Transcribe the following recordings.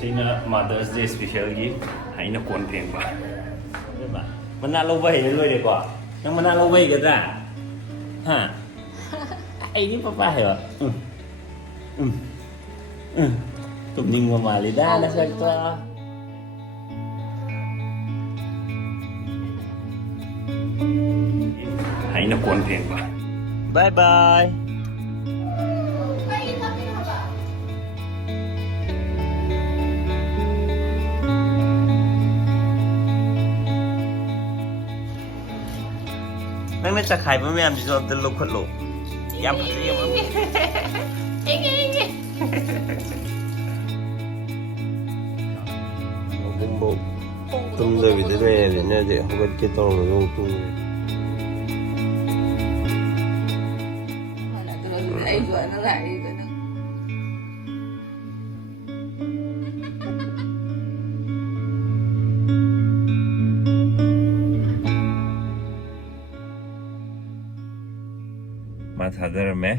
Sina Mother's Day special gift hay na kon pheng ba ba mana lo bai loi de ko nang mana lo bai ga da ha ai ni papa he ba tụm ning ma li da na sa to hay na kon pheng ba bye bye Nang na chakhay ba mayam jiso abdul lo khotlo yam phali yam enge bumbo tum da bi de ne ne de hogat ke to lo yong tu Mana terus ai jual na lại đi rồi. Mathadarame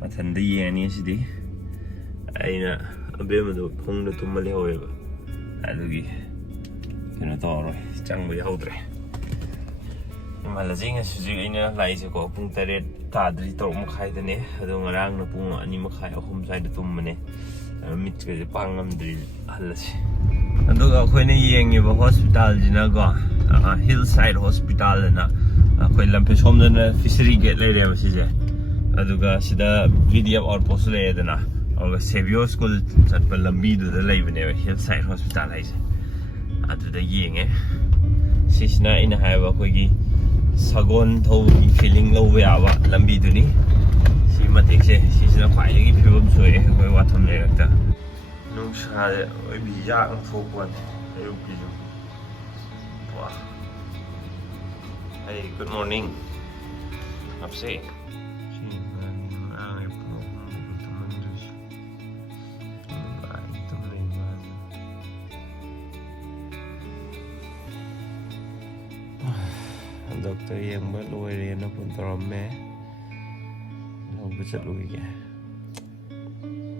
mathandi yani sidi aina abemadu khongda tumali hoyeba adugi kena toro changbu yaudre malajinga suji aina laise ko pung 8 tadri tor makhai dane adu ngarang na pung 2 makhai 3 sai da tummane mit ke pangamdri halasi aduga khoina yengi ba hospital jina go hillside hospital na कोई लंपे सोमदना fishery gate ले रे बसिजे अदुगा सिदा video और post ले देना और Savio school चट पर लंबी दु ले बने हिल साइड हॉस्पिटल हाइसे अदुदा येंगे सिसना इन हाइबा कोगी सगोन थौ फीलिंग लो यावा लंबी दुनी सी मतेक से सिसना खाइगी फिबम सोए कोई वाथम ले रखता नुसा ओइ बिजा थोकवन एउ बिजु वाह Hey, good morning. Up say. Doctor yang buat luar dia nak pun terame. Lalu betul lui ke.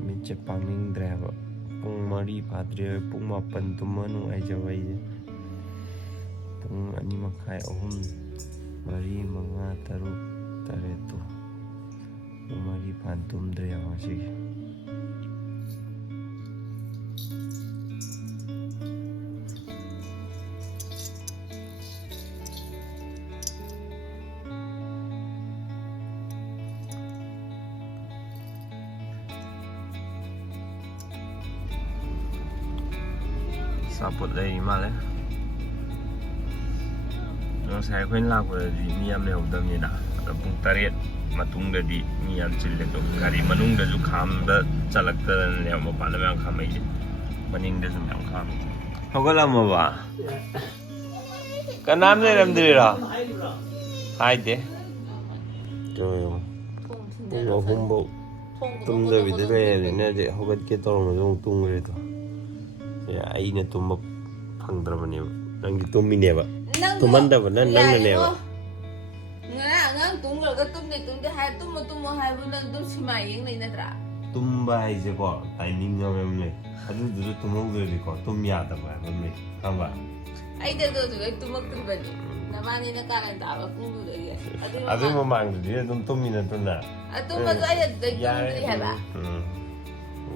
Macam pangling driver. Pung mari padre pung mapan tu manu aja wajah. Pung ani makai ohum. Mari mga 3 tareto mari pantum dre ang sige sapot lagi mal saya khuyên lao của mi am leo đâm như nào pung 8 matung da di mi am chille to gari manung da ju kham da chalak ta leo ma pa la mang kham ai maning da ju mang kham hogala ma ba ka nam le ram dri ra hai de rồi nó bumbo tum da bi de ne de hogat ke to lo yong tung re to ya ai ne tum phang dra mane nang gi tum mi ne ba tumanda ba nan nang ne ba ngang tung rồi cái tum để hai tum một hai bữa nang tum xì mày yeng này nè tum ba ai je ko timing ga mem le adu du tum mo ge ko tum ya da ba mem le ha ba ai de do tum mak tri ba ni na ma ni na karan ta ba kum du de adu mo mang de tum mi na to na tum ma do ai de tum tri ha ba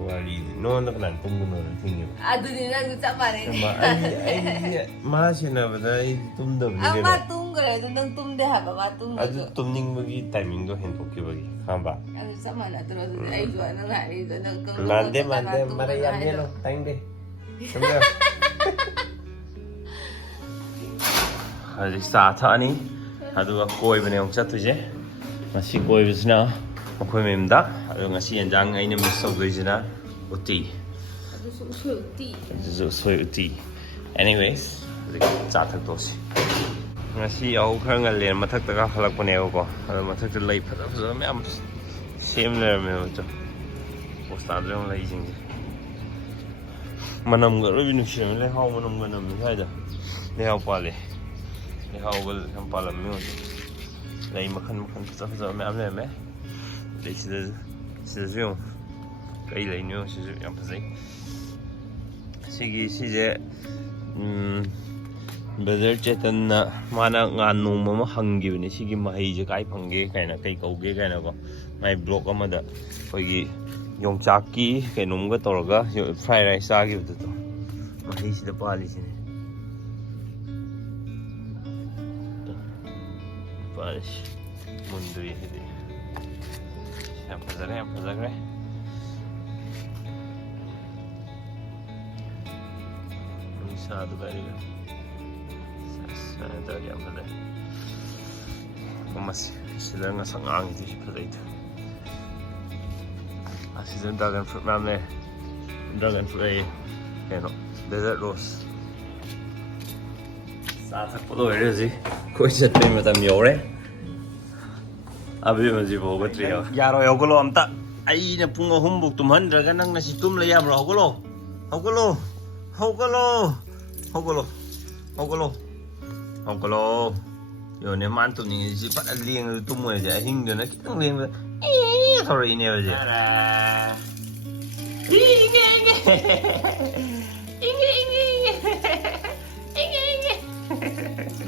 wali no na kan tum no na tin yo adu ni na sa ma ni ma ai ma shi na ba dai tum da ni ma tum gre du nang tum de ha ba ma tum adu tum ning ba gi timing do hen to ke ba gi ha ba adu sa ma na terus ai ju na la ni do nang ko mande mare ya ne lo tang de samya hari sa tha ni adu koi bane ong chat tu je masi koi bisna Makhoi memda ado ngasi enjang aina miss of doisina uti adu soi uti anyways cha thak dos ngasi au khar ngal len mathak ta ka halak pane ko ado mathak ta lai phada phada me am sem le me cho posta dong lai jing manam ga ro binu shim le haw manam ga nam sai da le haw pa le hao gol ham palam mi lay makan phasa me am me lay sida yung kay lay nyo sida yang phasay 시제 Brother Chetanna mana ngan noma ma hangibni sigi mahai je kai phange kaina kai kauge kaina ko mai block amada koigi yongchakki kainom ga toraga fried rice agi butu to mahai sida pali sine palish munduri hidi yam fazare sadu bariga sana dari yang ada, masih sedang sangang itu seperti itu. Masih dragon fruit mana? Dragon fruit, kayak desert rose. Saat aku tuh ada sih, kau jadi macam yore. Abi masih bawa trio. Yaro ya kalau amta, ayi na pungo humbuk tuman dragon nang nasi tum layam lo, hokolo. Yo ne man tu ni si pat lieng tu mo ja hing de na kitang lieng sorry ne ba ja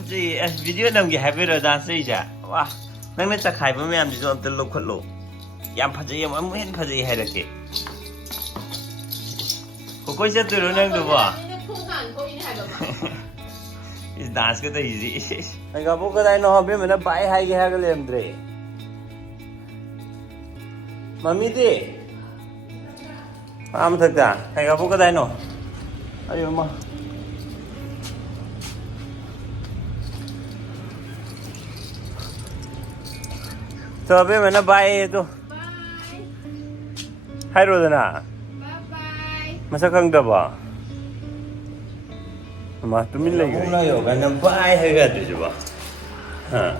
ji as video nam ge happy ro dan sei ja wa nang ne cha khai ba myam ji so am lo khat lo yam pha ji yam am hen pha ji hai ra ke ko koi sa tu ro nang du ba is dance ke to easy ai ga bo ka dai no be mena bai hai ge ha ga lem dre mami de am thak da ai ga bo ka dai no ayo ma to be mena bai to hai ro da na bye masa kang da ba mà tụi mình lấy cái này cái nằm vai hay cái gì vậy hả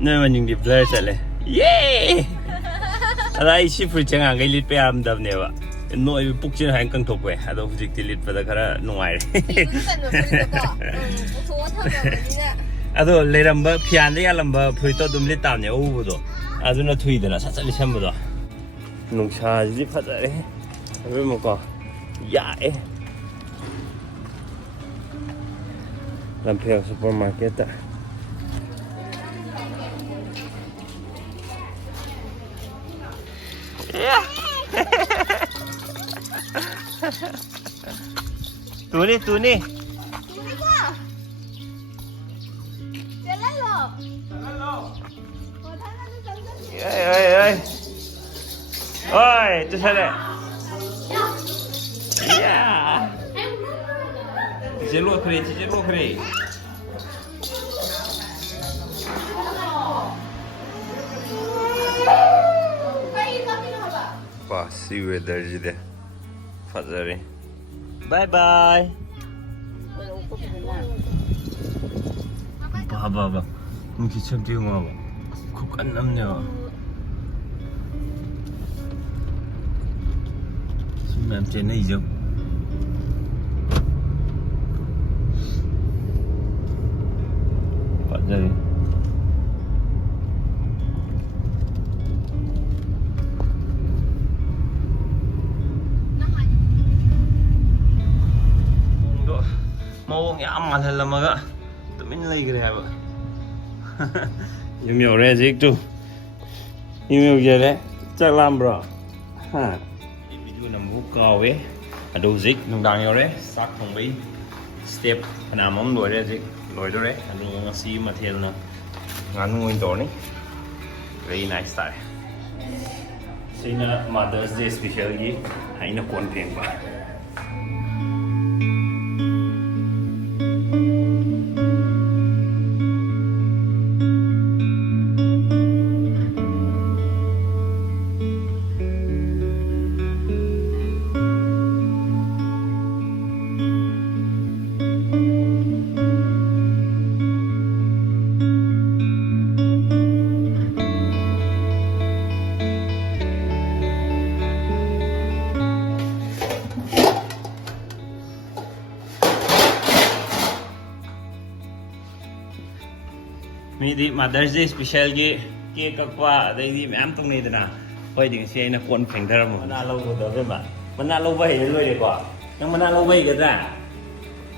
nơi mà những điệp lời sẽ lên yeah đây chỉ phải chẳng hạn cái lít bé am đầm này vậy nội bốc trên hàng căng thục vậy đâu phải chỉ lít phải là cái ngoài đó lấy làm bơ phiền đấy làm bơ phải to tụi lít tạm nhỉ ô đó đó nó thui đấy là sát sát lít xem đó nông trà gì phát đấy với một con dại làm theo supermarket ta tu ni qua ơi ôi tôi sao đây yeah chị luộc đi Wah, si weather jadi Fazari. Bye bye. Apa. Mungkin cuma dia ngapa. Kok enamnya. Semam cina hijau. Fazari. Mau ngắm mà là mà gạ tụi mình lấy cái này vậy nhưng nhiều ra gì tu nhưng nhiều gì đấy chắc làm rồi ha video nằm hút cao ấy ở đâu dịch nông đàng nhiều đấy sắc không bị step nào mong đuổi ra dịch đuổi đó đấy anh luôn xí mà theo nó ngắn nguyên tổ này very nice style xin Mother's Day special gì hãy nó cuốn tiền vào Midi Mother's Day special ge cake kakwa dai di ma'am tong nei dana hoi ding se na kon pheng thar mo na lo do be ma Mana lâu vậy rồi đấy quả. Nhưng mana lâu vậy cái ra.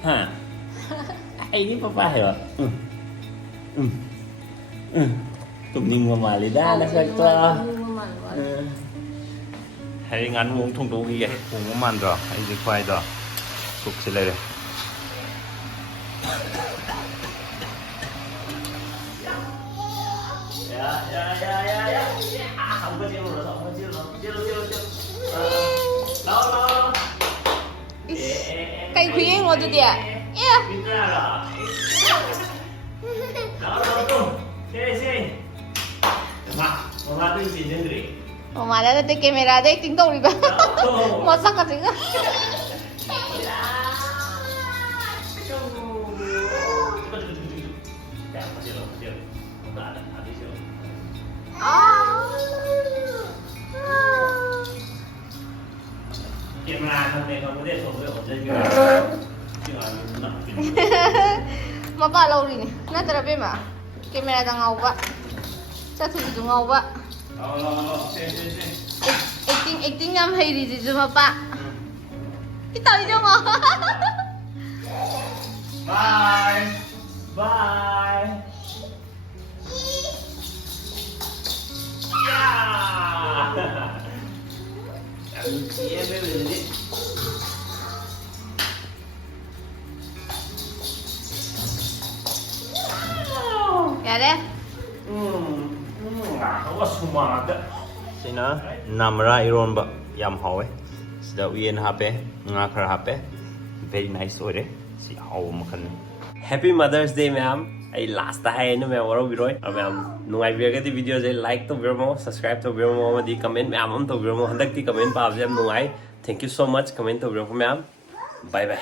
Hả? Ai đi papa hả? Tụm nhìn mà lấy đá nó sẽ cho. Hay ngắn muốn thùng đủ gì vậy? Cũng mặn rồi, hay gì khoai rồi. Sụp xí lại đây. Không có chiêu rồi, không có chiêu rồi. Đâu. Cái quý anh ngồi từ địa. Biết ra rồi. Đâu. Xe. Mama tuh di sini. Mama ada di kamera deh, tinggal di bawah. Masak kan juga. Mapa lâu nih, nah terapi mah, kamera dah ngau pak, saya tuh juga ngau pak. Acting ngam hay di situ mapa. Kita aja mah. Bye. Yeah, baby. Ya deh. Sina namra iron ba yam hawe. Sida uyen hape, nga khar hape. Very nice ore. Si haw makan. Happy Mother's Day ma'am. Ai last ta hai no me waro biroi. Ma'am nungai biaga di video je like to birmo, subscribe to birmo ma di comment ma'am to birmo handak ti comment pa jam nungai. Thank you so much comment to birmo ma'am. Bye bye.